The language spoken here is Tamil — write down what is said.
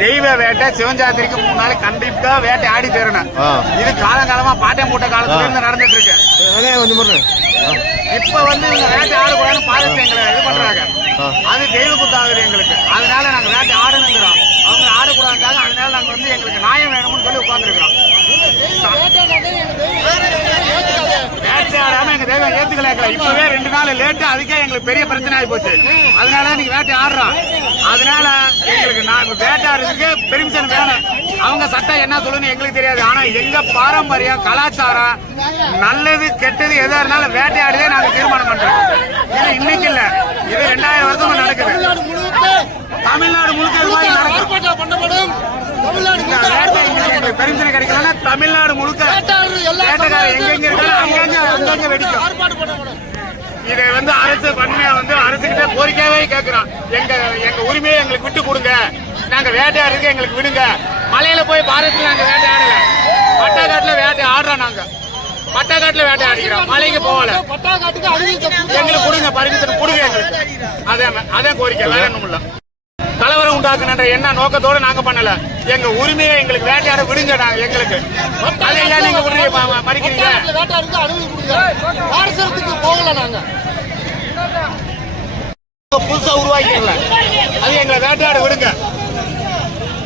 தெய்வ வேட்டை சிவஞ்சாத்திரிக்கு 3 நாள் கண்டிப்பா வேட்டை ஆடி தரணும். இது காலங்காலமா பாட்டம் போட்ட காலத்துல இருந்து நடந்துட்டு இருக்கு. இப்ப வந்து இவங்க வேட்டை ஆடக்கூடாதுன்னு பாதத்தை எங்களை இது பண்றாங்க. அது தெய்வ குத்தாகுது எங்களுக்கு. அதனால நாங்க வேட்டை ஆடணுங்கிறோம். அவங்க ஆடக்கூடாதுக்காக அதனால நாங்க வந்து எங்களுக்கு நியாயம் வேணும்னு சொல்லி உட்கார்ந்துருக்கிறோம். வேட்டை ஆடாம எங்க தெய்வம் ஏத்துக்கல. இப்பவே 2 நாள் லேட்டு. அதுக்கே எங்களுக்கு பெரிய பிரச்சனை ஆகி போச்சு. அதனால நீங்க வேட்டை ஆடுறோம். அதனால எங்களுக்கு வேட்டை ஆடுறதுக்கு பெர்மிஷன் வேணும். அவங்க சட்டம் என்ன சொல்லுன்னு எங்களுக்கு தெரியாது. ஆனா எங்க பாரம்பரியம் கலாச்சாரம் நல்லது கெட்டது எதா இருந்தாலும் வேட்டையாடுதே நாங்க தீர்மானம் பண்றோம். இது இன்னைக்கு இல்ல, இது 2000 வருஷமா நடக்குது. தமிழ்நாடு முழுக்க இது மாதிரி நடக்கும். பெருஞ்சனை கிடைக்கலன்னா தமிழ்நாடு முழுக்க வேட்டைக்காரர் எங்கெங்க இருக்காங்க அங்கங்க வெடிக்கும். இதை வந்து அரசு வன்மையா வந்து அரசுகிட்ட கோரிக்கையாவே கேட்கிறோம். எங்க உரிமையை எங்களுக்கு விட்டு கொடுங்க. நாங்க வேட்டையாடுறதுக்கு எங்களுக்கு விடுங்க. மலையில போய் பாரத்தில் நாங்க வேட்டையாடல. பட்டாக்காட்டுல வேட்டை ஆடுறோம். நாங்க பட்டாக்காட்டுல வேட்டை ஆடிக்கிறோம். மலைக்கு போகல. எங்களுக்கு கொடுங்க, பர்மிஷன் கொடுங்க எங்களுக்கு. அதே கோரிக்கை, வேற ஒண்ணும் இல்ல. கலவரம் உண்டாக்குன்ற என்ன நோக்கத்தோட நாங்க பண்ணல. எங்க உரிமையை எங்களுக்கு வேட்டையாட விடுங்க. நாங்க எங்களுக்கு அதையெல்லாம் நீங்க மறிக்கிறீங்க. போகல, நாங்க புதுசா உருவாக்கிடல. அது எங்களை வேட்டையாட விடுங்க.